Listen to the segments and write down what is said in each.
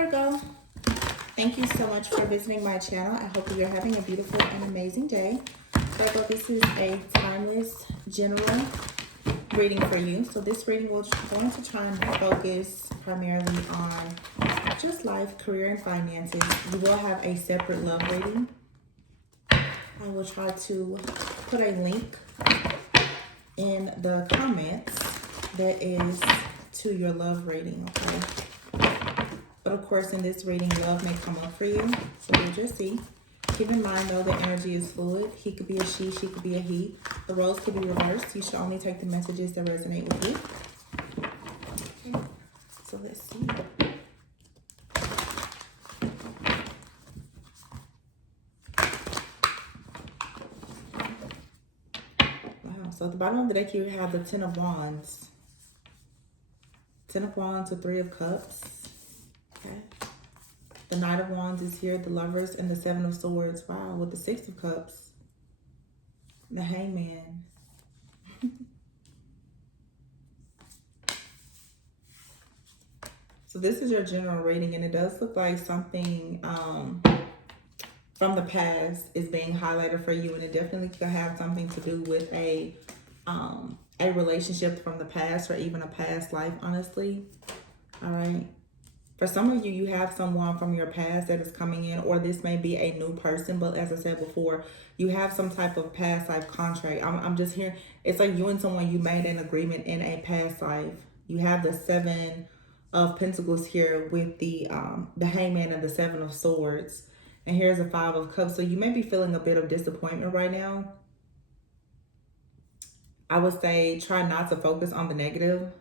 Virgo, thank you so much for visiting my channel. I hope you're having a beautiful and amazing day. Virgo, this is a timeless general reading for you. So this reading will going to try and focus primarily on just life, career, and finances. You will have a separate love reading. I will try to put a link in the comments that is to your love reading, okay? But of course, in this reading, love may come up for you. So we'll just see. Keep in mind, though, that energy is fluid. He could be a she could be a he. The roles could be reversed. You should only take the messages that resonate with you. Okay. So let's see. Wow. So at the bottom of the deck, you have the Ten of Wands. Ten of Wands, the Three of Cups. Okay. The Knight of Wands is here, the Lovers, and the Seven of Swords. Wow, with the Six of Cups. The Hangman. So this is your general reading, and it does look like something from the past is being highlighted for you, and it definitely could have something to do with a relationship from the past or even a past life, honestly. All right. For some of you, you have someone from your past that is coming in, or this may be a new person. But as I said before, you have some type of past life contract. I'm just hearing, it's like you and someone, you made an agreement in a past life. You have the Seven of Pentacles here with the Hangman and the Seven of Swords. And here's a Five of Cups. So you may be feeling a bit of disappointment right now. I would say try not to focus on the negative.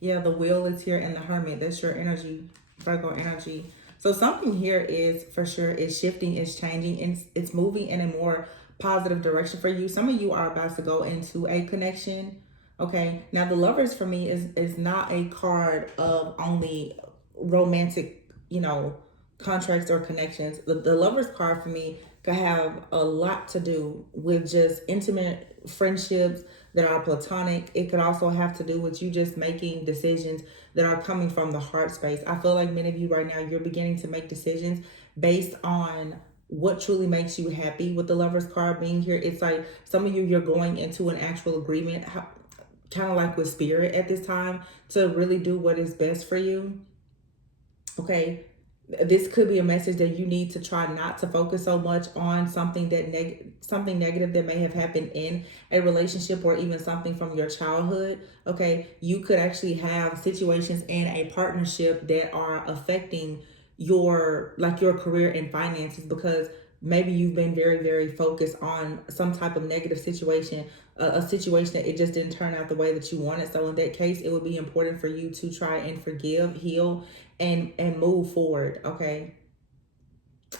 Yeah, the Wheel is here and the Hermit. That's your energy, Virgo energy. So something here is for sure is shifting, is changing, it's moving in a more positive direction for you. Some of you are about to go into a connection. Okay. Now the Lovers for me is not a card of only romantic, contracts or connections. The Lovers card for me could have a lot to do with just intimate friendships that are platonic. It could also have to do with you just making decisions that are coming from the heart space. I feel like many of you right now, you're beginning to make decisions based on what truly makes you happy. With the Lovers card being here, it's like some of you, you're going into an actual agreement, kind of like with spirit at this time, to really do what is best for you. Okay. This could be a message that you need to try not to focus so much on something that something negative that may have happened in a relationship, or even something from your childhood. Okay, you could actually have situations in a partnership that are affecting your career and finances, because maybe you've been very, very focused on some type of negative situation, a situation that it just didn't turn out the way that you wanted. So in that case, it would be important for you to try and forgive, heal, and move forward. Okay.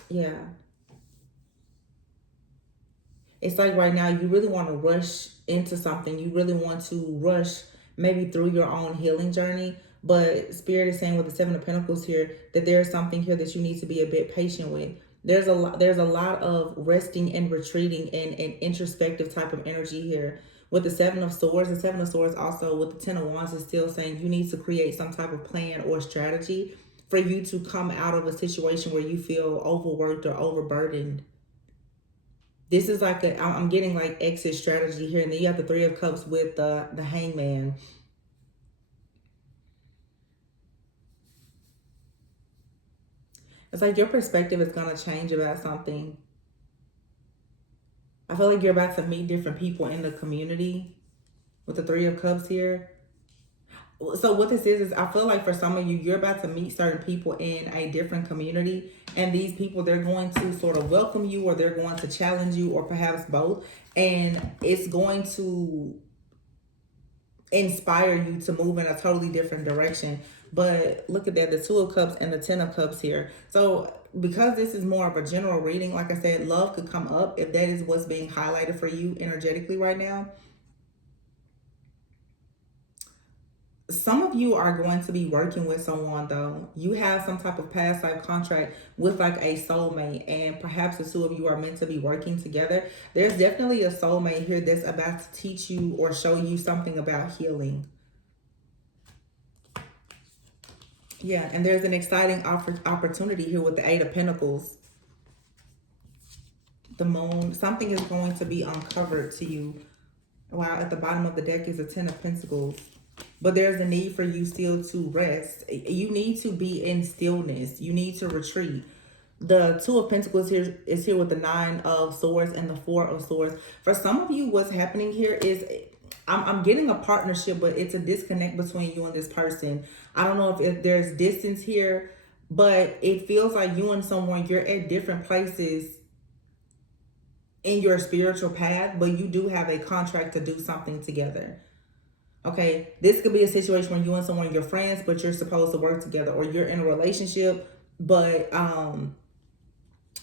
Yeah. It's like right now you really want to rush into something. You really want to rush maybe through your own healing journey. But Spirit is saying with the Seven of Pentacles here that there's something here that you need to be a bit patient with. There's a lot of resting and retreating and introspective type of energy here. With the Seven of Swords, the Seven of Swords also with the Ten of Wands is still saying you need to create some type of plan or strategy for you to come out of a situation where you feel overworked or overburdened. This is like I'm getting like exit strategy here. And then you have the Three of Cups with the Hangman. It's like your perspective is going to change about something. I feel like you're about to meet different people in the community with the Three of Cups here. So what this is I feel like for some of you, you're about to meet certain people in a different community. And these people, they're going to sort of welcome you, or they're going to challenge you, or perhaps both. And it's going to inspire you to move in a totally different direction. But look at that, the Two of Cups and the Ten of Cups here. So because this is more of a general reading, like I said, love could come up if that is what's being highlighted for you energetically right now. Some of you are going to be working with someone, though. You have some type of past life contract with like a soulmate, and perhaps the two of you are meant to be working together. There's definitely a soulmate here that's about to teach you or show you something about healing. Yeah, and there's an exciting opportunity here with the Eight of Pentacles. The Moon. Something is going to be uncovered to you. Wow, at the bottom of the deck is a Ten of Pentacles. But there's a need for you still to rest. You need to be in stillness. You need to retreat. The Two of Pentacles here is here with the Nine of Swords and the Four of Swords. For some of you, what's happening here is I'm getting a partnership, but it's a disconnect between you and this person. I don't know if there's distance here, but it feels like you and someone, you're at different places in your spiritual path, but you do have a contract to do something together. Okay, this could be a situation where you and someone, you're friends, but you're supposed to work together, or you're in a relationship, but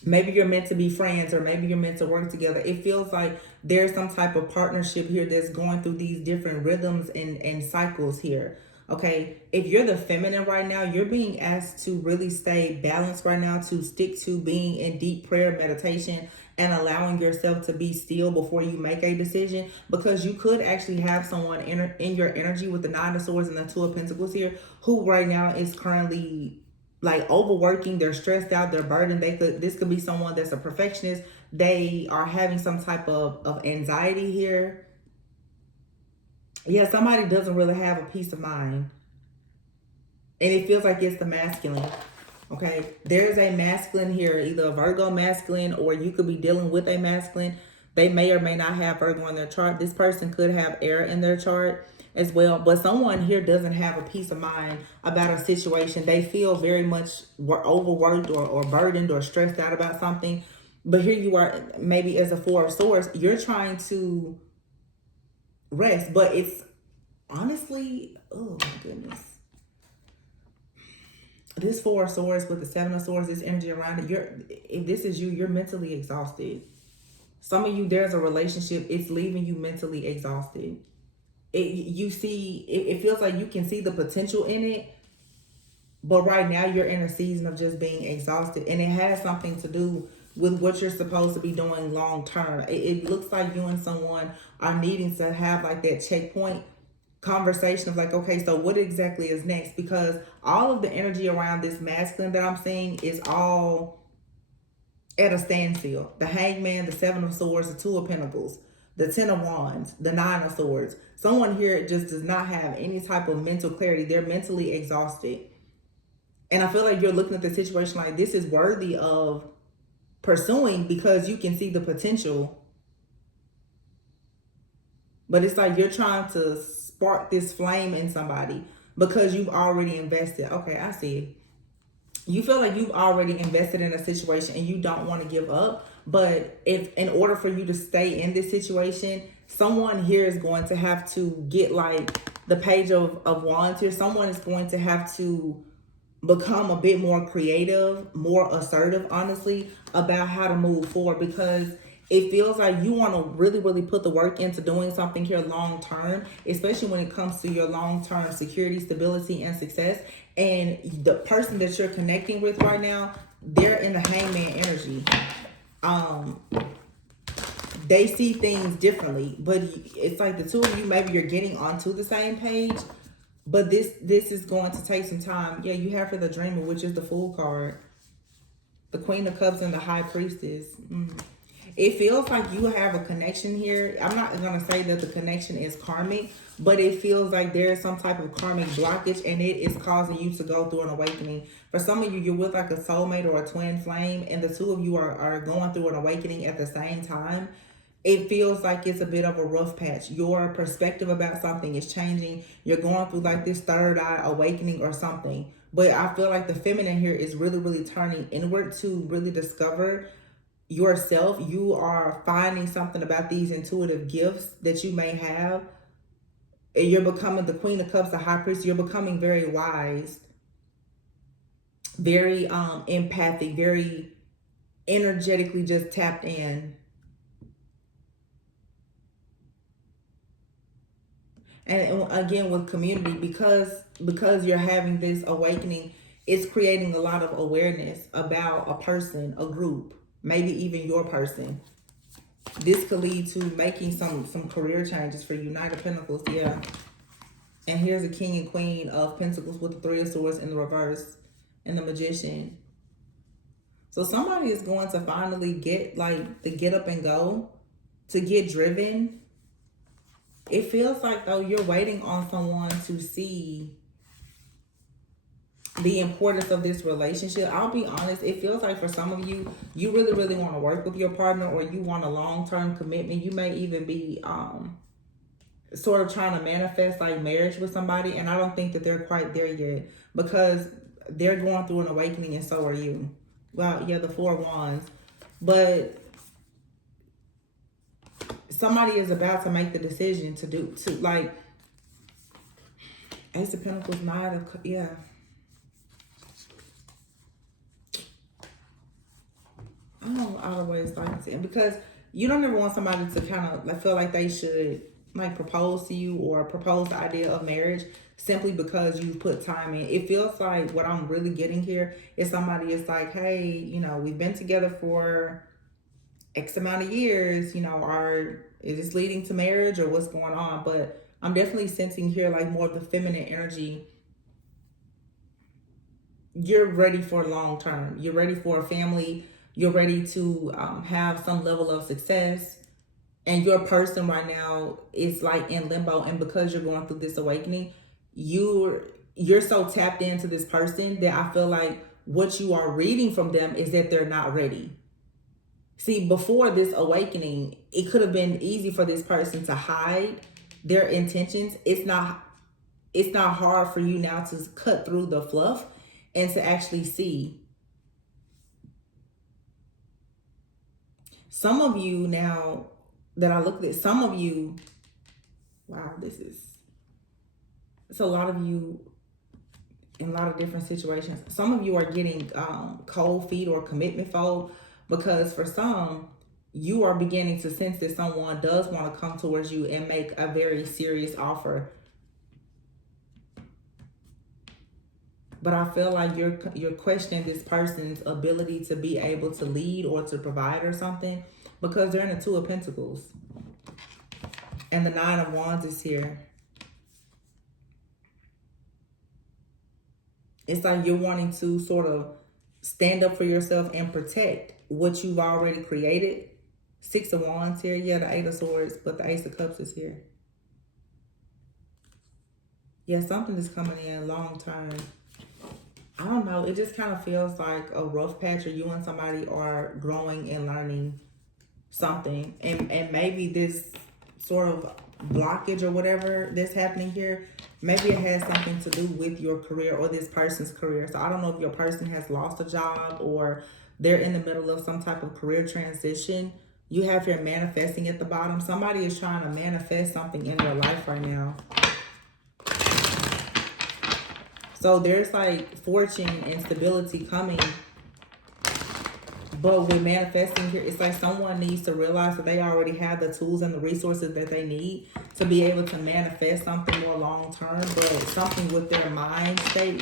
maybe you're meant to be friends, or maybe you're meant to work together. It feels like there's some type of partnership here that's going through these different rhythms and cycles here. Okay, if you're the feminine right now, you're being asked to really stay balanced right now, to stick to being in deep prayer, meditation, and allowing yourself to be still before you make a decision, because you could actually have someone in your energy with the Nine of Swords and the Two of Pentacles here who right now is currently like overworking. They're stressed out, they're burdened. This could be someone that's a perfectionist. They are having some type of anxiety here. Yeah, somebody doesn't really have a peace of mind. And it feels like it's the masculine. Okay, there's a masculine here, either a Virgo masculine, or you could be dealing with a masculine. They may or may not have Virgo in their chart. This person could have air in their chart as well. But someone here doesn't have a peace of mind about a situation. They feel very much overworked or burdened or stressed out about something. But here you are, maybe as a Four of Swords, you're trying to rest. But it's honestly, oh my goodness. This Four of Swords with the Seven of Swords, this energy around it, if this is you, you're mentally exhausted. Some of you, there's a relationship, it's leaving you mentally exhausted. It feels like you can see the potential in it, but right now you're in a season of just being exhausted, and it has something to do with what you're supposed to be doing long term. It looks like you and someone are needing to have like that checkpoint conversation of like, okay, so what exactly is next? Because all of the energy around this masculine that I'm seeing is all at a standstill. The Hangman, the Seven of Swords, the Two of Pentacles, the Ten of Wands, the Nine of Swords. Someone here just does not have any type of mental clarity. They're mentally exhausted. And I feel like you're looking at the situation like this is worthy of pursuing because you can see the potential. But it's like you're trying to spark this flame in somebody because you've already invested. Okay, I see it. You feel like you've already invested in a situation and you don't want to give up. But if in order for you to stay in this situation, someone here is going to have to get like the Page of Wands here. Someone is going to have to become a bit more creative, more assertive, honestly, about how to move forward, because it feels like you want to really, really put the work into doing something here long term, especially when it comes to your long term security, stability, and success. And the person that you're connecting with right now, they're in the Hangman energy. They see things differently, but it's like the two of you, maybe you're getting onto the same page, but this is going to take some time. Yeah, you have for the Dreamer, which is the Fool card, the Queen of Cups, and the High Priestess. It feels like you have a connection here. I'm not going to say that the connection is karmic, but it feels like there's some type of karmic blockage and it is causing you to go through an awakening. For some of you, you're with like a soulmate or a twin flame, and the two of you are going through an awakening at the same time. It feels like it's a bit of a rough patch. Your perspective about something is changing. You're going through like this third eye awakening or something. But I feel like the feminine here is really, really turning inward to really discover yourself. You are finding something about these intuitive gifts that you may have. You're becoming the Queen of Cups, the High Priest. You're becoming very wise, very empathic, very energetically just tapped in. And again, with community, because you're having this awakening, it's creating a lot of awareness about a person, a group, maybe even your person. This could lead to making some career changes for you. Knight of Pentacles, yeah. And here's the King and Queen of Pentacles with the Three of Swords in the reverse and the Magician. So somebody is going to finally get like the get up and go, to get driven. It feels like though you're waiting on someone to see the importance of this relationship. I'll be honest, it feels like for some of you, you really, really want to work with your partner, or you want a long-term commitment. You may even be sort of trying to manifest like marriage with somebody, and I don't think that they're quite there yet, because they're going through an awakening, and so are you. Well, yeah, the Four of Wands. But somebody is about to make the decision to like Ace of Pentacles, Nine of, yeah. I always like to, because you don't ever want somebody to kind of like feel like they should like propose to you or propose the idea of marriage simply because you put time in. It feels like what I'm really getting here is somebody is like, hey, you know, we've been together for X amount of years, you know, is this leading to marriage or what's going on? But I'm definitely sensing here like more of the feminine energy. You're ready for long term. You're ready for a family. You're ready to have some level of success. And your person right now is like in limbo. And because you're going through this awakening, you're so tapped into this person that I feel like what you are reading from them is that they're not ready. See, before this awakening, it could have been easy for this person to hide their intentions. It's not hard for you now to cut through the fluff and to actually see. Some of you now that I look at, some of you, wow, it's a lot of you in a lot of different situations. Some of you are getting cold feet or commitment fold, because for some, you are beginning to sense that someone does want to come towards you and make a very serious offer. But I feel like you're questioning this person's ability to be able to lead or to provide or something, because they're in the Two of Pentacles. And the Nine of Wands is here. It's like you're wanting to sort of stand up for yourself and protect what you've already created. Six of Wands here. Yeah, the Eight of Swords, but the Ace of Cups is here. Yeah, something is coming in long term. I don't know. It just kind of feels like a rough patch, or you and somebody are growing and learning something. And maybe this sort of blockage or whatever that's happening here, maybe it has something to do with your career or this person's career. So I don't know if your person has lost a job or they're in the middle of some type of career transition. You have your manifesting at the bottom. Somebody is trying to manifest something in their life right now. So there's like fortune and stability coming. But with manifesting here, it's like someone needs to realize that they already have the tools and the resources that they need to be able to manifest something more long term. But something with their mind state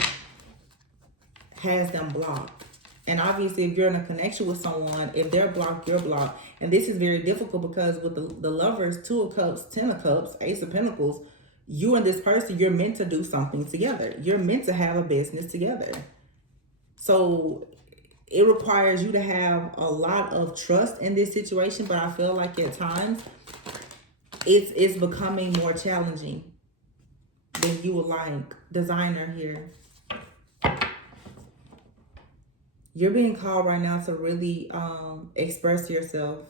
has them blocked. And obviously, if you're in a connection with someone, if they're blocked, you're blocked. And this is very difficult because with the Lovers, Two of Cups, Ten of Cups, Ace of Pentacles, you and this person, you're meant to do something together. You're meant to have a business together. So it requires you to have a lot of trust in this situation, but I feel like at times it's becoming more challenging than you would like. Designer here. You're being called right now to really express yourself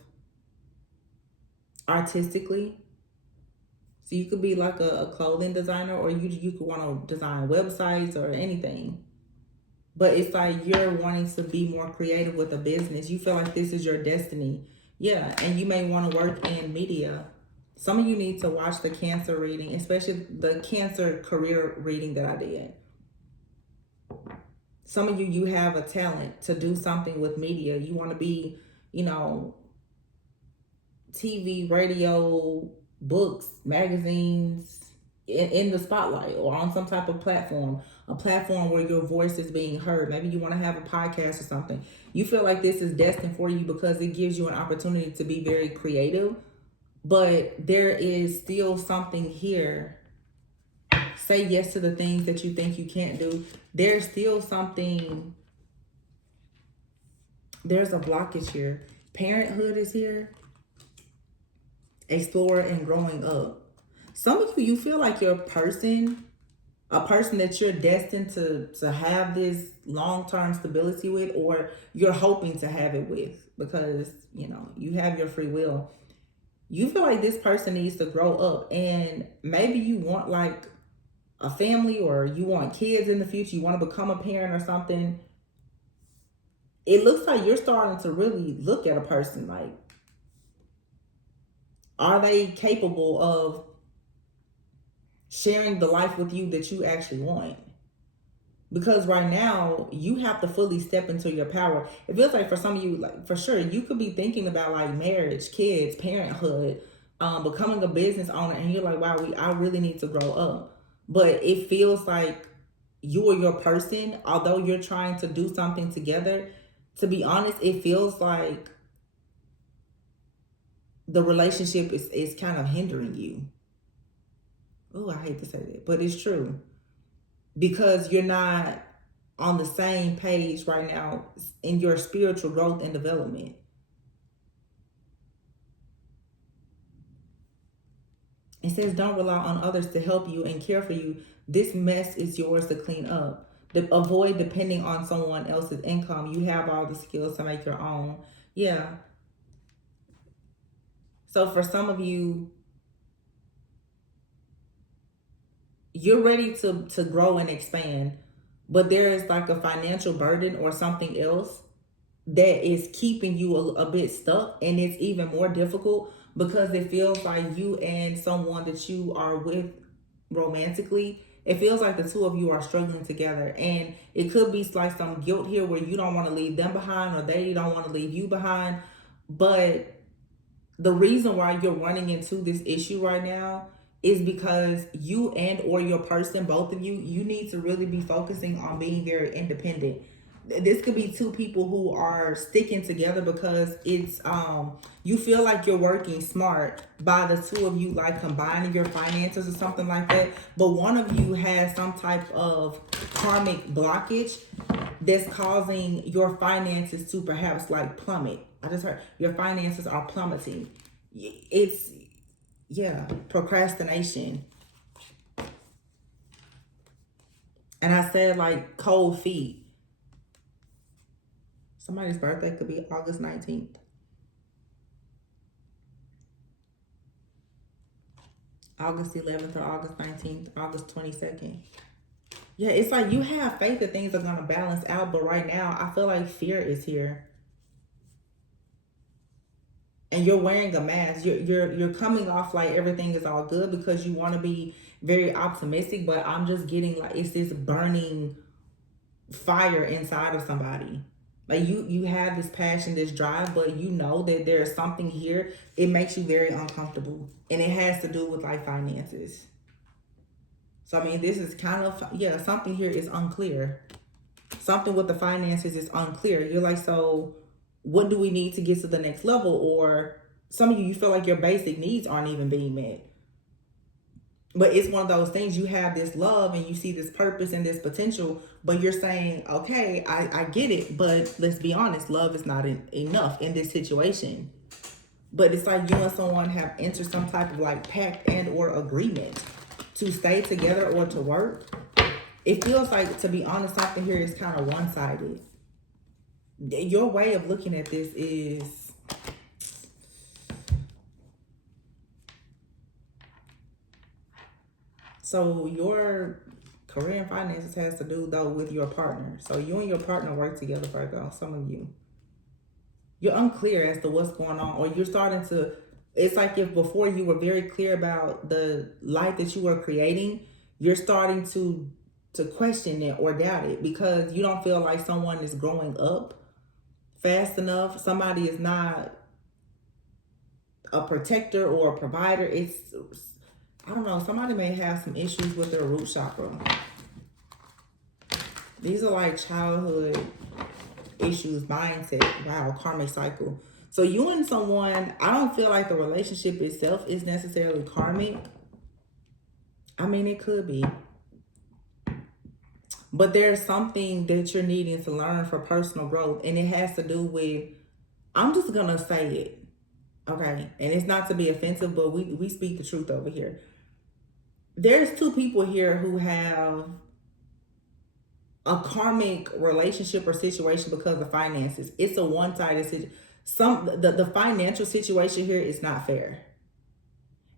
artistically. So you could be like a clothing designer, or you could want to design websites or anything. But it's like you're wanting to be more creative with a business. You feel like this is your destiny. Yeah, and you may want to work in media. Some of you need to watch the Cancer reading, especially the Cancer career reading that I did. Some of you have a talent to do something with media. You want to be, you know, TV, radio, books, magazines, in the spotlight or on some type of platform, a platform where your voice is being heard. Maybe you want to have a podcast or something. You feel like this is destined for you because it gives you an opportunity to be very creative, but there is still something here say yes to the things that you think you can't do. There's still something, there's a blockage here. Parenthood is here. Explore and growing up. Some of you feel like you're a person that you're destined to have this long-term stability with, or you're hoping to have it with, because, you know, you have your free will. You feel like this person needs to grow up, and maybe you want like a family, or you want kids in the future. You want to become a parent or something. It looks like you're starting to really look at a person like, are they capable of sharing the life with you that you actually want? Because right now you have to fully step into your power. It feels like for some of you, like for sure, you could be thinking about like marriage, kids, parenthood, becoming a business owner, and you're like, wow, I really need to grow up. But it feels like you or your person, although you're trying to do something together, to be honest, it feels like the relationship is kind of hindering you. Oh, I hate to say that, but it's true. Because you're not on the same page right now in your spiritual growth and development. It says, don't rely on others to help you and care for you. This mess is yours to clean up. Avoid depending on someone else's income. You have all the skills to make your own. Yeah. So for some of you, you're ready to grow and expand, but there is like a financial burden or something else that is keeping you a bit stuck, and it's even more difficult because it feels like you and someone that you are with romantically, it feels like the two of you are struggling together, and it could be like some guilt here where you don't want to leave them behind, or they don't want to leave you behind. But the reason why you're running into this issue right now is because you and or your person, both of you need to really be focusing on being very independent. This could be two people who are sticking together because it's you feel like you're working smart by the two of you, like combining your finances or something like that, but one of you has some type of karmic blockage that's causing your finances to perhaps like plummet. I just heard your finances are plummeting. It's, yeah, procrastination. And I said like cold feet. Somebody's birthday could be August 19th. August 11th or August 19th, August 22nd. Yeah, it's like you have faith that things are going to balance out, but right now I feel like fear is here. And you're wearing a mask. You're coming off like everything is all good because you want to be very optimistic, but I'm just getting like it's this burning fire inside of somebody. Like you have this passion, this drive, but you know that there's something here. It makes you very uncomfortable, and it has to do with like finances. So I mean, this is kind of, yeah, something here is unclear. Something with the finances is unclear. You're like, so what do we need to get to the next level? Or some of you feel like your basic needs aren't even being met. But it's one of those things, you have this love and you see this purpose and this potential, but you're saying, okay, I get it, but let's be honest, love is not enough in this situation. But it's like you and someone have entered some type of like pact and or agreement to stay together or to work. It feels like, to be honest, something here is kind of one-sided. Your way of looking at this is, so your career and finances has to do though with your partner. So you and your partner work together, Virgo. Some of you, you're unclear as to what's going on, or you're starting to, it's like if before you were very clear about the life that you were creating, you're starting to question it or doubt it because you don't feel like someone is growing up fast enough. Somebody is not a protector or a provider. It's, I don't know, somebody may have some issues with their root chakra. These are like childhood issues, mindset. Wow, karmic cycle. So you and someone, I don't feel like the relationship itself is necessarily karmic. I mean, it could be. But there's something that you're needing to learn for personal growth, and it has to do with, I'm just gonna say it, okay? And it's not to be offensive, but we speak the truth over here. There's two people here who have a karmic relationship or situation because of finances. It's a one-sided situation. The financial situation here is not fair.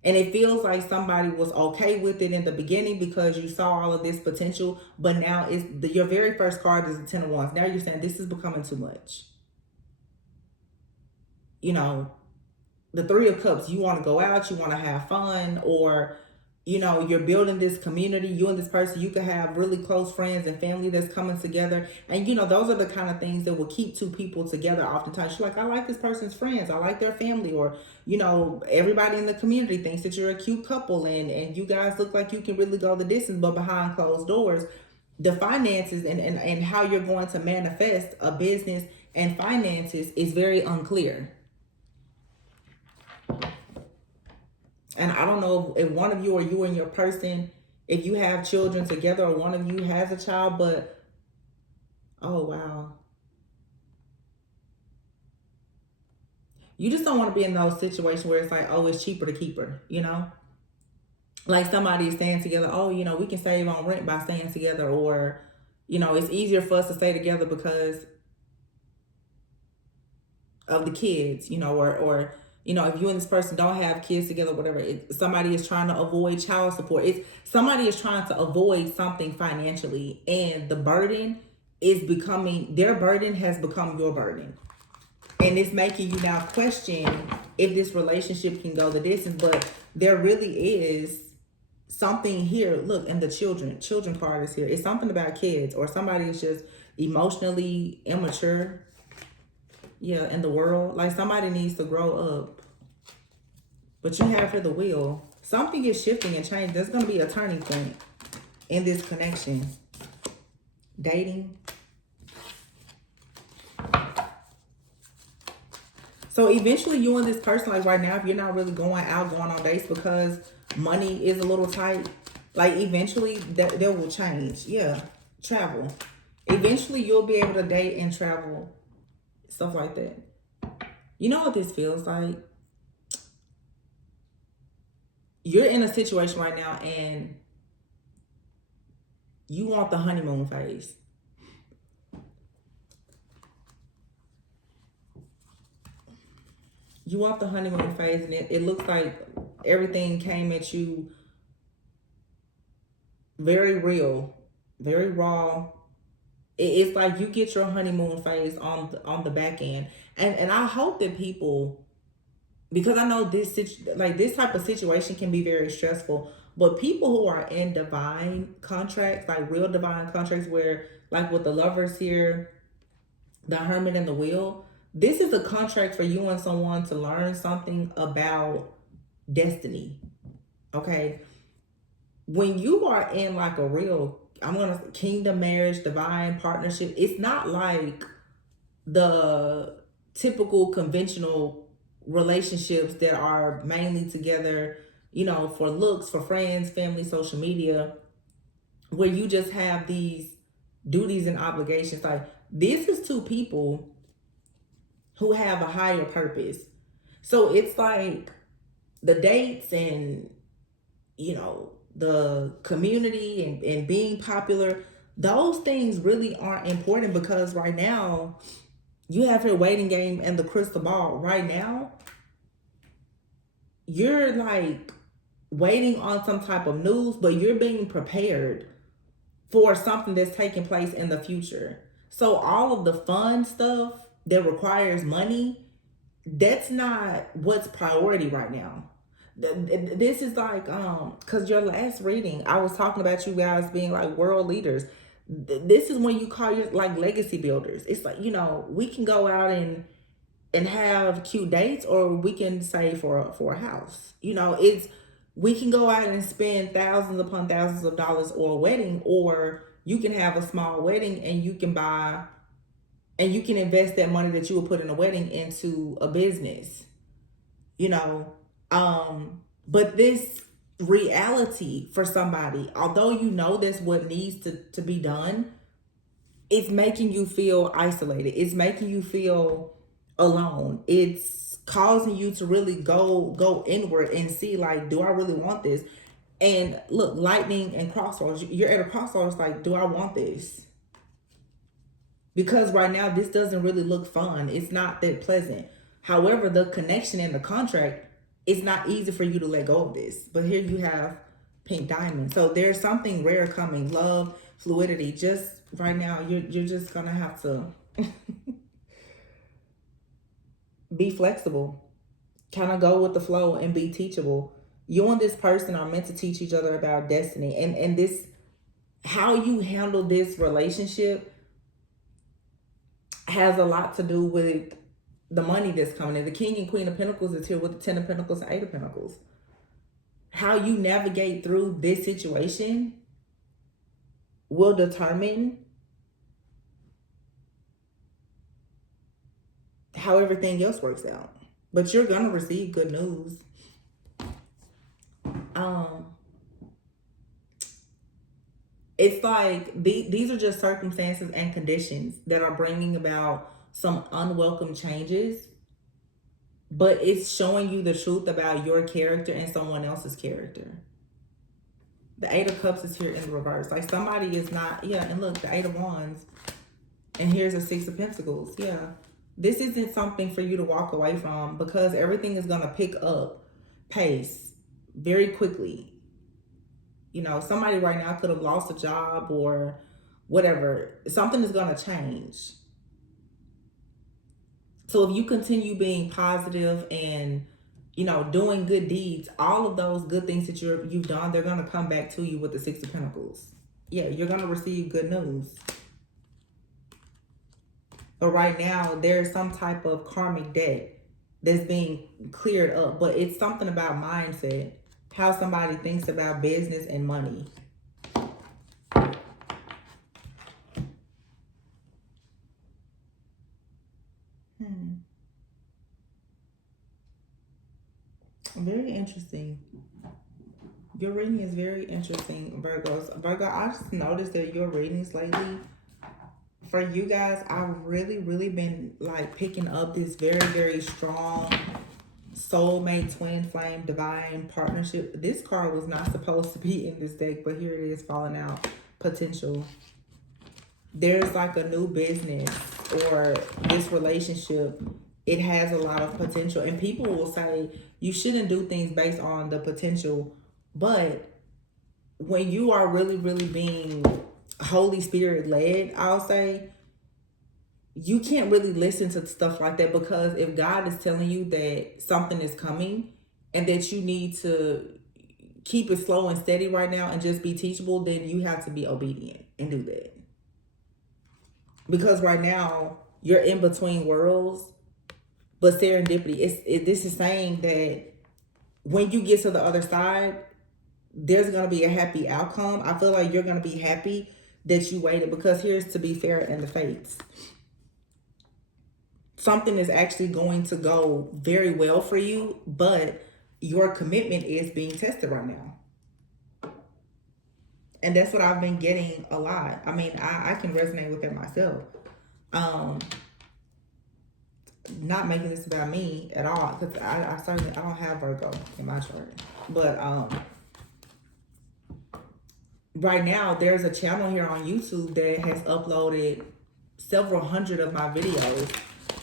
And it feels like somebody was okay with it in the beginning because you saw all of this potential, but now your very first card is the Ten of Wands. Now you're saying this is becoming too much. You know, the Three of Cups, you want to go out, you want to have fun, or you're building this community. You and this person, you could have really close friends and family that's coming together. And, those are the kind of things that will keep two people together oftentimes. You're like, I like this person's friends. I like their family. Or, everybody in the community thinks that you're a cute couple and you guys look like you can really go the distance, but behind closed doors, the finances and how you're going to manifest a business and finances is very unclear. And I don't know if one of you or you and your person, if you have children together or one of you has a child, but, oh, wow. You just don't want to be in those situations where it's like, oh, it's cheaper to keep her, Like somebody is staying together, oh, we can save on rent by staying together. Or, it's easier for us to stay together because of the kids, or if you and this person don't have kids together, whatever, somebody is trying to avoid child support. Somebody is trying to avoid something financially, and the burden their burden has become your burden. And it's making you now question if this relationship can go the distance. But there really is something here. Look, and the children card is here. It's something about kids, or somebody is just emotionally immature. Yeah, in the world. Like somebody needs to grow up. But you have here the Wheel. Something is shifting and changing. There's going to be a turning point in this connection. Dating. So eventually you and this person, like right now, if you're not really going on dates because money is a little tight, like eventually that will change. Yeah, travel. Eventually you'll be able to date and travel. Stuff like that. You know what this feels like? You're in a situation right now and you want the honeymoon phase. You want the honeymoon phase, and it looks like everything came at you very real, very raw. It's like you get your honeymoon phase on the back end. And I hope that people, because I know this type of situation can be very stressful, but people who are in divine contracts, like real divine contracts, where like with the Lovers here, the Hermit and the Wheel, this is a contract for you and someone to learn something about destiny. Okay. When you are in like a real, kingdom marriage, divine partnership, it's not like the typical conventional relationships that are mainly together, for looks, for friends, family, social media, where you just have these duties and obligations. Like this is two people who have a higher purpose. So it's like the dates and, the community and being popular, those things really aren't important, because right now you have your waiting game and the crystal ball. Right now, you're like waiting on some type of news, but you're being prepared for something that's taking place in the future. So all of the fun stuff that requires money, that's not what's priority right now. This is like, because your last reading, I was talking about you guys being like world leaders. This is when you call your like legacy builders. It's like, we can go out and have cute dates, or we can save for a house. We can go out and spend thousands upon thousands of dollars or a wedding, or you can have a small wedding and you can buy and you can invest that money that you would put in a wedding into a business, but this reality for somebody, although you know that's what needs to be done, it's making you feel isolated. It's making you feel alone. It's causing you to really go inward and see, like, do I really want this? And look, lightning and crossroads. You're at a crossroads, like, do I want this? Because right now, this doesn't really look fun. It's not that pleasant. However, the connection and the contract, it's not easy for you to let go of this. But here you have pink diamond. So there's something rare coming. Love, fluidity. Just right now, you're just going to have to be flexible. Kind of go with the flow and be teachable. You and this person are meant to teach each other about destiny. And this, how you handle this relationship has a lot to do with the money that's coming in. The King and Queen of Pentacles is here with the 10 of Pentacles and 8 of Pentacles. How you navigate through this situation will determine how everything else works out. But you're going to receive good news. It's like these are just circumstances and conditions that are bringing about some unwelcome changes, but it's showing you the truth about your character and someone else's character. The 8 of Cups is here in reverse. Like somebody is not, yeah, and look, the 8 of Wands, and here's the 6 of Pentacles. Yeah, this isn't something for you to walk away from, because everything is going to pick up pace very quickly. You know, somebody right now could have lost a job or whatever. Something is going to change. So if you continue being positive and, you know, doing good deeds, all of those good things that you've done, they're going to come back to you with the 6 of Pentacles. Yeah, you're going to receive good news. But right now, there's some type of karmic debt that's being cleared up. But it's something about mindset. How somebody thinks about business and money. Very interesting. Your reading is very interesting, Virgos. Virgo, I just noticed that your readings lately, for you guys, I've really been like picking up this very strong soulmate, twin flame, divine partnership. This card was not supposed to be in this deck, but here it is falling out. Potential. There's like a new business or this relationship. It has a lot of potential, and people will say you shouldn't do things based on the potential, but when you are really being Holy Spirit led, I'll say, you can't really listen to stuff like that, because if God is telling you that something is coming and that you need to keep it slow and steady right now and just be teachable, then you have to be obedient and do that. Because right now you're in between worlds, but serendipity, this is saying that when you get to the other side, there's going to be a happy outcome. I feel like you're going to be happy that you waited, because here's to be fair in the fates. Something is actually going to go very well for you, but your commitment is being tested right now. And that's what I've been getting a lot. I mean, I can resonate with it myself. Not making this about me at all, because I certainly, I don't have Virgo in my chart. But right now, there's a channel here on YouTube that has uploaded several hundred of my videos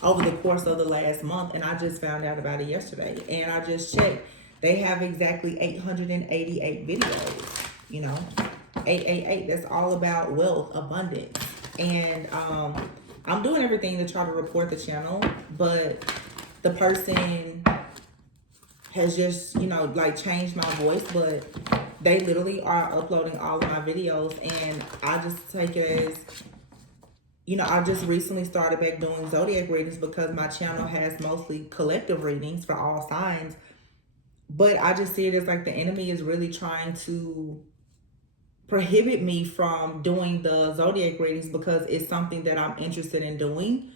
over the course of the last month, and I just found out about it yesterday. And I just checked. They have exactly 888 videos, you know. 888, that's all about wealth, abundance. And I'm doing everything to try to report the channel, but the person has just, you know, like changed my voice, but they literally are uploading all of my videos, and I just take it as, you know, I just recently started back doing zodiac readings because my channel has mostly collective readings for all signs. But I just see it as like the enemy is really trying to prohibit me from doing the zodiac readings, because it's something that I'm interested in doing.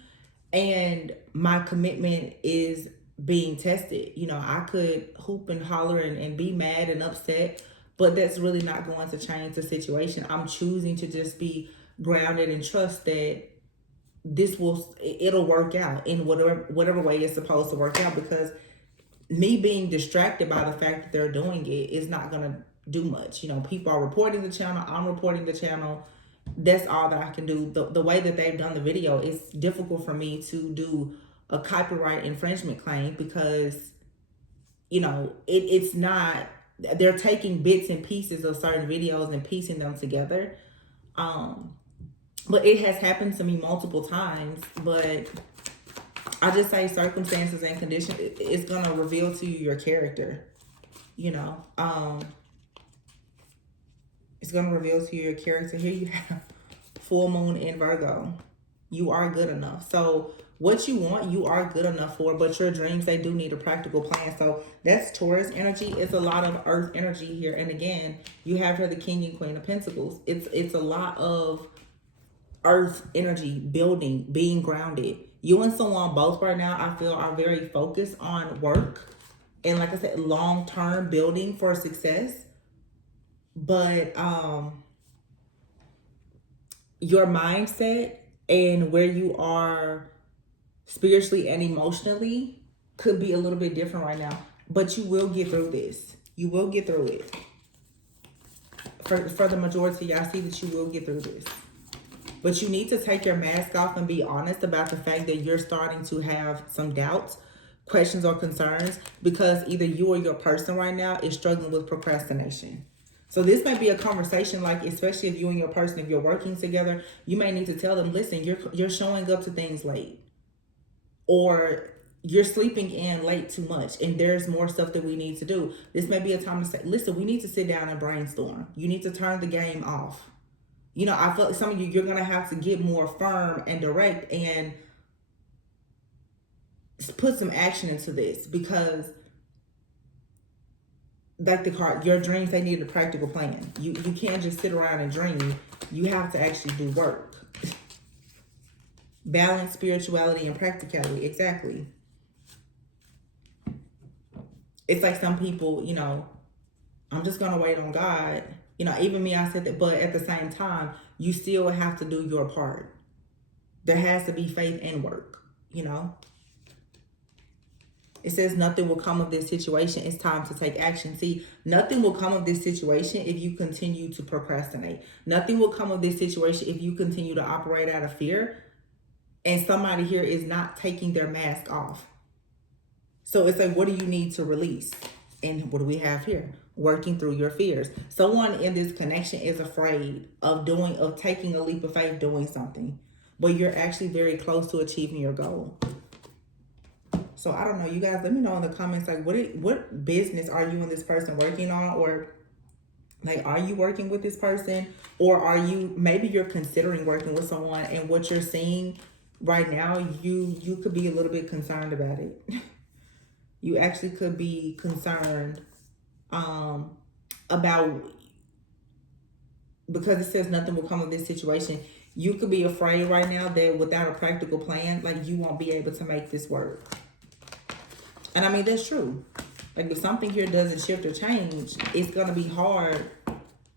And my commitment is being tested. You know, I could hoop and holler and be mad and upset, but that's really not going to change the situation. I'm choosing to just be grounded and trust that it'll work out in whatever way it's supposed to work out, because me being distracted by the fact that they're doing it is not going to do much. You know, people are reporting the channel, I'm reporting the channel. That's all that I can do. The way that they've done the video, it's difficult for me to do a copyright infringement claim, because, you know, it's not, they're taking bits and pieces of certain videos and piecing them together. But it has happened to me multiple times. But I just say circumstances and conditions, it's going to reveal to you your character, you know. It's going to reveal to you your character. Here you have full moon in Virgo. You are good enough. So what you want, you are good enough for, but your dreams, they do need a practical plan. So that's Taurus energy. It's a lot of earth energy here. And again, you have here the King and Queen of Pentacles. It's a lot of earth energy, building, being grounded. You and someone both right now, I feel, are very focused on work and, like I said, long-term building for success. But your mindset and where you are spiritually and emotionally could be a little bit different right now. But you will get through this. You will get through it. For the majority, I see that you will get through this. But you need to take your mask off and be honest about the fact that you're starting to have some doubts, questions, or concerns, because either you or your person right now is struggling with procrastination. So this may be a conversation, like, especially if you and your person, if you're working together, you may need to tell them, listen, you're showing up to things late, or you're sleeping in late too much, and there's more stuff that we need to do. This may be a time to say, listen, we need to sit down and brainstorm. You need to turn the game off. You know, I feel like some of you, you're going to have to get more firm and direct and put some action into this, because like the card, your dreams, they need a practical plan. You can't just sit around and dream. You have to actually do work. Balance spirituality and practicality. Exactly. It's like some people, you know, I'm just going to wait on God. You know, even me, I said that, but at the same time, you still have to do your part. There has to be faith and work, you know. It says nothing will come of this situation. It's time to take action. See, nothing will come of this situation if you continue to procrastinate. Nothing will come of this situation if you continue to operate out of fear. And somebody here is not taking their mask off. So it's like, what do you need to release? And what do we have here? Working through your fears. Someone in this connection is afraid of taking a leap of faith, doing something, but you're actually very close to achieving your goal. So I don't know, you guys, let me know in the comments, like, what business are you and this person working on? Or like, are you working with this person? Or maybe you're considering working with someone, and what you're seeing right now, you could be a little bit concerned about it. You actually could be concerned about, because it says nothing will come of this situation. You could be afraid right now that without a practical plan, like, you won't be able to make this work. And I mean, that's true. Like, if something here doesn't shift or change, it's going to be hard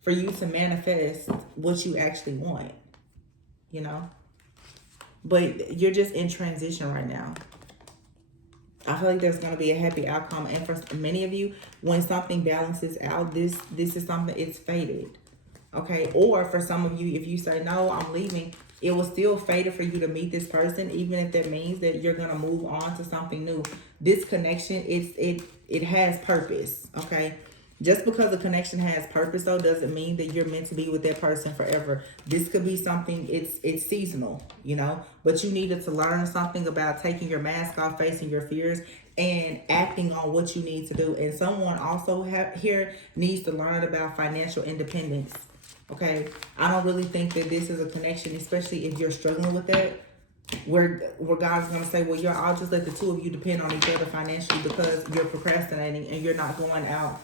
for you to manifest what you actually want, you know? But you're just in transition right now. I feel like there's going to be a happy outcome. And for many of you, when something balances out, this is something, it's fated. Okay? Or for some of you, if you say, no, I'm leaving, it was still fated for you to meet this person, even if that means that you're going to move on to something new. This connection, it has purpose. Okay? Just because a connection has purpose, though, doesn't mean that you're meant to be with that person forever. This could be something, it's seasonal, you know, but you needed to learn something about taking your mask off, facing your fears, and acting on what you need to do. And someone also here needs to learn about financial independence. Okay, I don't really think that this is a connection, especially if you're struggling with that, where God's going to say, well, I'll just let the two of you depend on each other financially, because you're procrastinating and you're not going out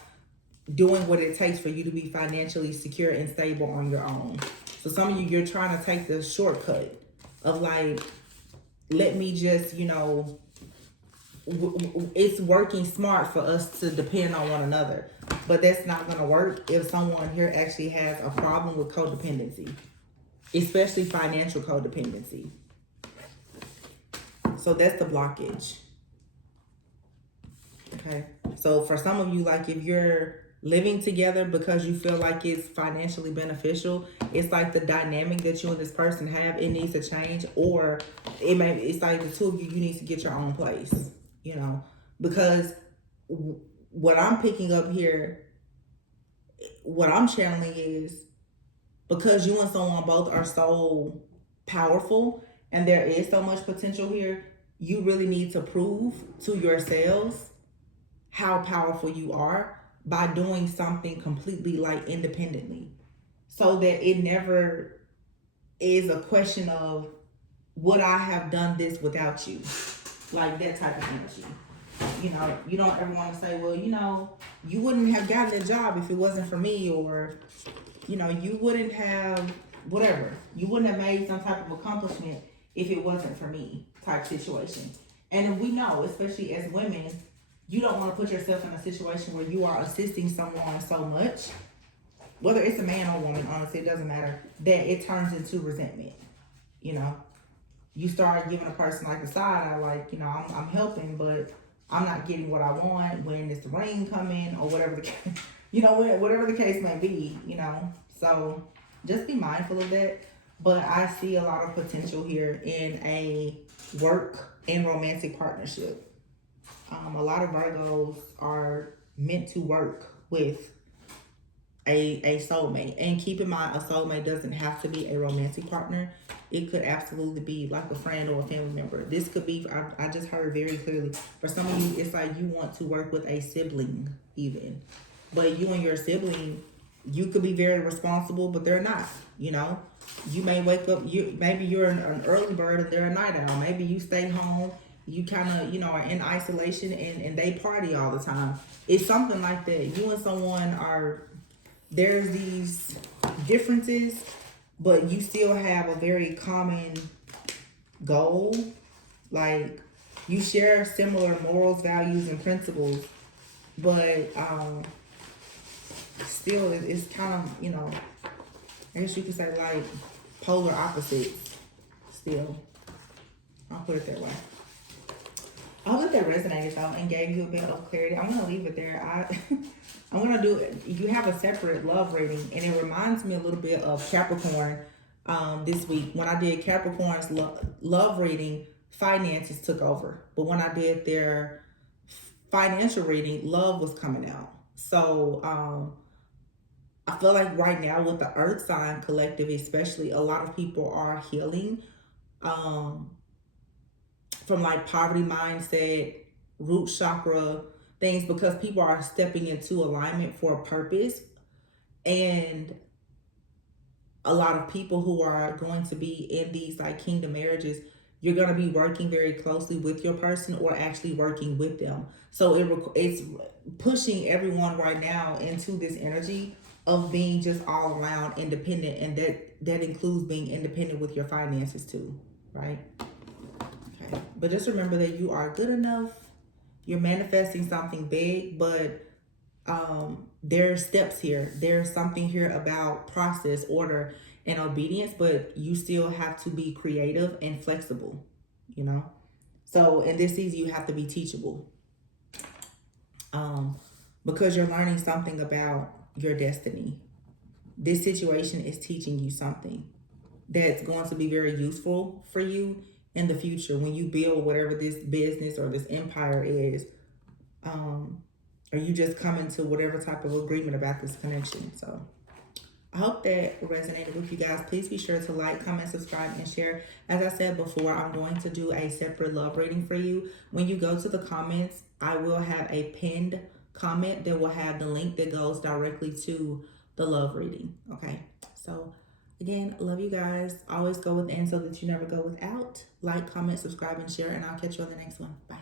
doing what it takes for you to be financially secure and stable on your own. So some of you, you're trying to take the shortcut of, like, let me just, you know, it's working smart for us to depend on one another. But that's not going to work if someone here actually has a problem with codependency, especially financial codependency. So that's the blockage. Okay. So for some of you, like if you're living together because you feel like it's financially beneficial, it's like the dynamic that you and this person have, it needs to change. Or it's like the two of you need to get your own place, you know, because what I'm picking up here, what I'm channeling is, because you and someone both are so powerful and there is so much potential here, you really need to prove to yourselves how powerful you are by doing something completely like independently, so that it never is a question of, would I have done this without you? Like that type of energy. You know, you don't ever want to say, well, you know, you wouldn't have gotten a job if it wasn't for me, or, you know, you wouldn't have whatever. You wouldn't have made some type of accomplishment if it wasn't for me type situation. And we know, especially as women, you don't want to put yourself in a situation where you are assisting someone so much, whether it's a man or a woman, honestly, it doesn't matter, that it turns into resentment. You know, you start giving a person like a side eye, like, you know, I'm helping, but I'm not getting what I want when it's the rain coming or whatever the case, you know, whatever the case may be, you know. So just be mindful of that. But I see a lot of potential here in a work and romantic partnership. A lot of Virgos are meant to work with a soulmate. And keep in mind, a soulmate doesn't have to be a romantic partner. It could absolutely be like a friend or a family member. This could be, I just heard very clearly, for some of you, it's like you want to work with a sibling even. But you and your sibling, you could be very responsible, but they're not, you know. You may wake up, maybe you're an early bird and they're a night owl. Maybe you stay home, you kind of, you know, are in isolation and they party all the time. It's something like that. You and someone there's these differences, but you still have a very common goal. Like, you share similar morals, values, and principles, but still it's kind of, you know, I guess you could say like polar opposites still. I'll put it that way. I hope that resonated though and gave you a bit of clarity. I'm going to leave it there. I'm going to do, you have a separate love reading, and it reminds me a little bit of Capricorn this week. When I did Capricorn's love reading, finances took over. But when I did their financial reading, love was coming out. So I feel like right now with the Earth sign collective especially, a lot of people are healing from like poverty mindset, root chakra things, because people are stepping into alignment for a purpose. And a lot of people who are going to be in these like kingdom marriages, you're going to be working very closely with your person or actually working with them. So it's pushing everyone right now into this energy of being just all around independent, and that includes being independent with your finances too, right? Okay, but just remember that you are good enough. You're manifesting something big, but there are steps here. There's something here about process, order, and obedience, but you still have to be creative and flexible, you know? So in this season, you have to be teachable because you're learning something about your destiny. This situation is teaching you something that's going to be very useful for you in the future when you build whatever this business or this empire is, or you just come into whatever type of agreement about this connection. So I hope that resonated with you guys. Please be sure to like, comment, subscribe, and share. As I said before, I'm going to do a separate love reading for you. When you go to the comments, I will have a pinned comment that will have the link that goes directly to the love reading. Okay, so again, love you guys. Always go within so that you never go without. Like, comment, subscribe, and share, and I'll catch you on the next one. Bye.